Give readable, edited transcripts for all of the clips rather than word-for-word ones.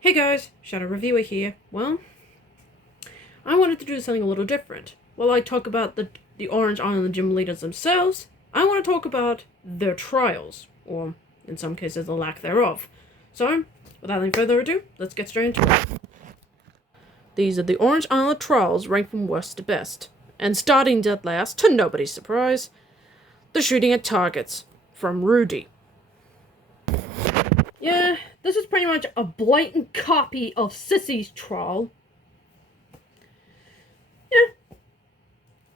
Hey guys, Shadow Reviewer here. Well, I wanted to do something a little different. While I talk about the Orange Island gym leaders themselves, I want to talk about their trials, or in some cases, the lack thereof. So, without any further ado, let's get straight into it. These are the Orange Island trials ranked from worst to best. And starting dead last, to nobody's surprise, the shooting at targets from Rudy. Yeah, this is pretty much a blatant copy of Sissy's trial.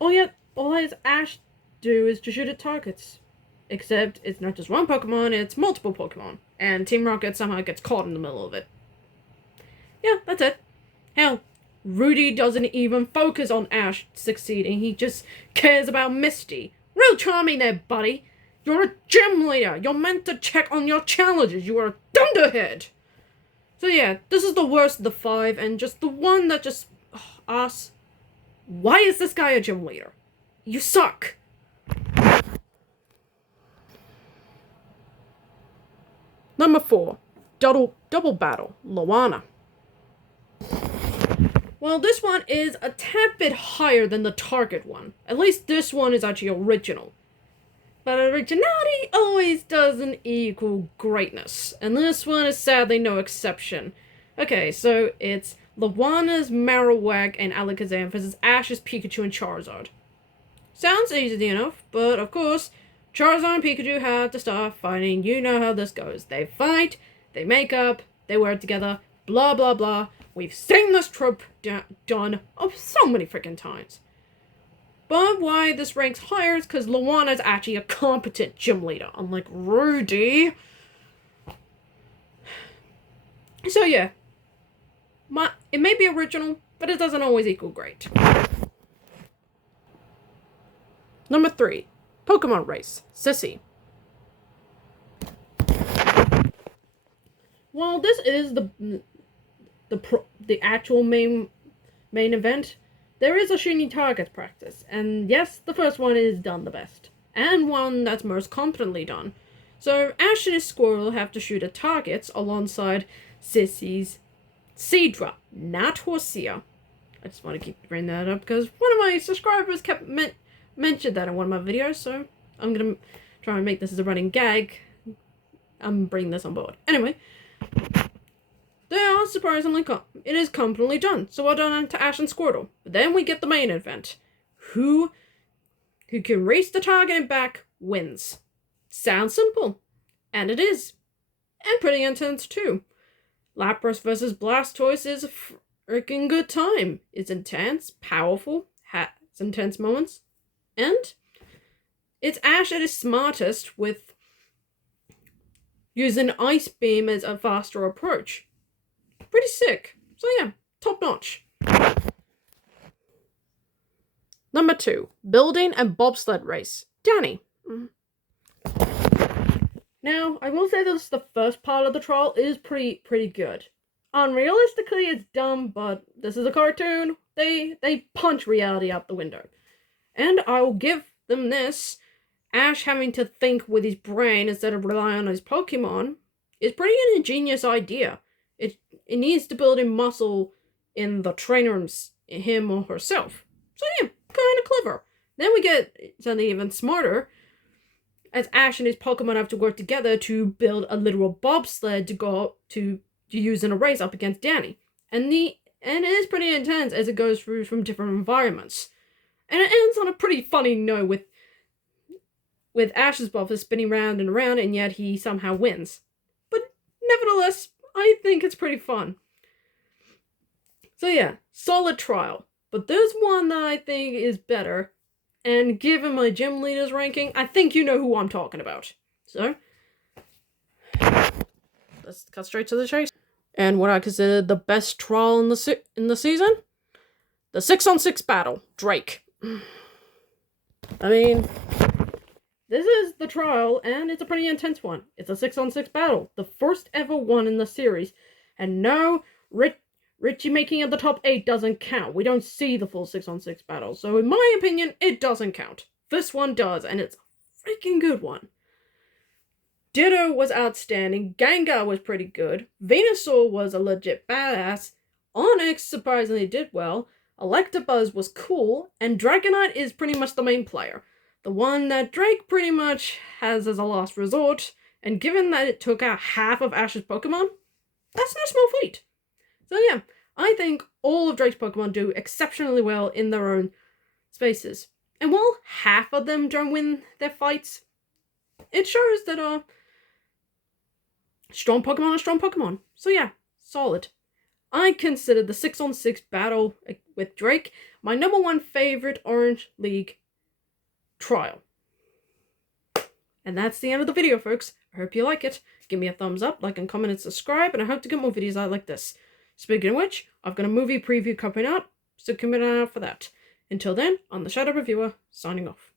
Yeah, all his Ash do is to shoot at targets. Except it's not just one Pokemon, it's multiple Pokemon. And Team Rocket somehow gets caught in the middle of it. Yeah, that's it. Hell, Rudy doesn't even focus on Ash succeeding, he just cares about Misty. Real charming there, buddy. You're a gym leader. You're meant to check on your challenges. You are a thunderhead. So yeah, this is the worst of the five, and just the one that just asks, why is this guy a gym leader? You suck. Number 4. Double Battle, Loana. Well, this one is a tad bit higher than the Target one. At least this one is actually original. But originality always doesn't equal greatness, and this one is sadly no exception. Okay, so it's Loana's Marowak and Alakazam versus Ash's Pikachu and Charizard. Sounds easy enough, but of course, Charizard and Pikachu have to start fighting. You know how this goes. They fight, they make up, they work together, blah blah blah. We've seen this trope done so many freaking times. But why this ranks higher is because Loana's actually a competent gym leader, unlike Rudy. So yeah, it may be original, but it doesn't always equal great. Number 3, Pokemon Race, Sissy. While this is the actual main event, there is a shooting targets practice, and yes, the first one is done the best, and one that's most competently done. So Ash and his Squirtle have to shoot at targets alongside Sissy's Seadra, not Horsia. I just want to keep bringing that up because one of my subscribers kept mentioned that in one of my videos, so I'm gonna try and make this as a running gag. I'm bringing this on board. Anyway, they are surprisingly it is competently done, so well done to Ash and Squirtle. But then we get the main event. Who can race the target and back wins. Sounds simple. And it is. And pretty intense too. Lapras versus Blastoise is a freaking good time. It's intense, powerful, has intense moments. And it's Ash at his smartest with using Ice Beam as a faster approach. Pretty sick. So yeah, top notch. Number 2, Building and Bobsled Race, Danny. Now, I will say that the first part of the trial is pretty good. Unrealistically, it's dumb, but this is a cartoon. They punch reality out the window. And I will give them this. Ash having to think with his brain instead of relying on his Pokemon is pretty an ingenious idea. It needs to build in muscle in the trainer, him or herself. So yeah, kind of clever. Then we get something even smarter, as Ash and his Pokemon have to work together to build a literal bobsled to use in a race up against Danny. And it is pretty intense as it goes through from different environments. And it ends on a pretty funny note with Ash's bobsled spinning round and around, and yet he somehow wins. But nevertheless, I think it's pretty fun. So yeah, solid trial. But there's one that I think is better. And given my gym leaders ranking, I think you know who I'm talking about. So, let's cut straight to the chase. And what I consider the best trial in the season? The 6-on-6 battle, Drake. I mean, this is the trial, and it's a pretty intense one. It's a 6-on-6 battle, the first ever one in the series. And no, Richie making it the top 8 doesn't count. We don't see the full 6-on-6 battle. So in my opinion, it doesn't count. This one does, and it's a freaking good one. Ditto was outstanding, Gengar was pretty good, Venusaur was a legit badass, Onix surprisingly did well, Electabuzz was cool, and Dragonite is pretty much the main player. The one that Drake pretty much has as a last resort, and given that it took out half of Ash's Pokemon, that's no small feat. So yeah, I think all of Drake's Pokemon do exceptionally well in their own spaces. And while half of them don't win their fights, it shows that strong Pokemon are strong Pokemon. So yeah, solid. I consider the 6-on-6 battle with Drake my #1 favorite Orange League trial. And that's the end of the video, folks. I hope you like it. Give me a thumbs up, like and comment and subscribe, and I hope to get more videos out like this. Speaking of which, I've got a movie preview coming out, so keep an eye out for that. Until then, I'm the Shadow Reviewer, signing off.